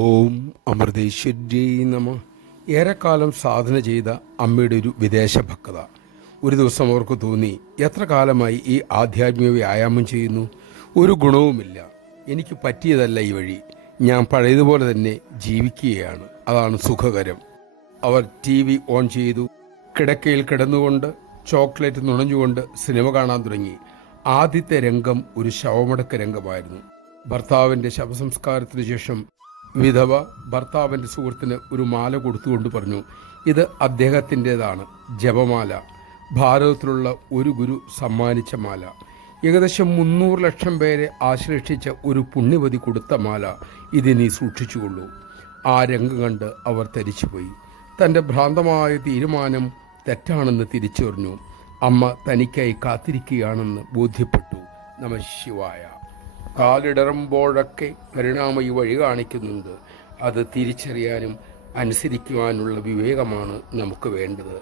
ഓം അമൃതേശ്വര്യൈ നമ. ഏറെക്കാലം സാധന ചെയ്ത അമ്മയുടെ ഒരു വിദേശ ഭക്തത. ഒരു ദിവസം അവർക്ക് തോന്നി, എത്ര കാലമായി ഈ ആധ്യാത്മിക വ്യായാമം ചെയ്യുന്നു, ഒരു ഗുണവുമില്ല, എനിക്ക് പറ്റിയതല്ല ഈ വഴി, ഞാൻ പഴയതുപോലെ തന്നെ ജീവിക്കുകയാണ്, അതാണ് സുഖകരം. അവർ TV ഓൺ ചെയ്തു. കിടക്കയിൽ കിടന്നുകൊണ്ട് ചോക്ലേറ്റ് നുണഞ്ഞുകൊണ്ട് സിനിമ കാണാൻ തുടങ്ങി. ആദ്യത്തെ രംഗം ഒരു ശവമടക്ക രംഗമായിരുന്നു. ഭർത്താവിൻ്റെ ശവസംസ്കാരത്തിനു ശേഷം വിധവ ഭർത്താവിൻ്റെ സുഹൃത്തിന് ഒരു മാല കൊടുത്തുകൊണ്ട് പറഞ്ഞു, ഇത് അദ്ദേഹത്തിൻ്റെതാണ്, ജപമാല, ഭാരതത്തിലുള്ള ഒരു ഗുരു സമ്മാനിച്ച മാല, ഏകദേശം 300 ലക്ഷം പേരെ ആശ്ലേഷിച്ച ഒരു പുണ്യവതി കൊടുത്ത മാല, ഇത് നീ സൂക്ഷിച്ചുകൊള്ളൂ. ആ രംഗം കണ്ട് അവർ തരിച്ചുപോയി. തൻ്റെ ഭ്രാന്തമായ തീരുമാനം തെറ്റാണെന്ന് തിരിച്ചറിഞ്ഞു. അമ്മ തനിക്കായി കാത്തിരിക്കുകയാണെന്ന് ബോധ്യപ്പെട്ടു. നമഃ ശിവായ. കാലിടറുമ്പോഴൊക്കെ പരിണാമ ഈ വഴി കാണിക്കുന്നുണ്ട്. അത് തിരിച്ചറിയാനും അനുസരിക്കുവാനുള്ള വിവേകമാണ് നമുക്ക് വേണ്ടത്.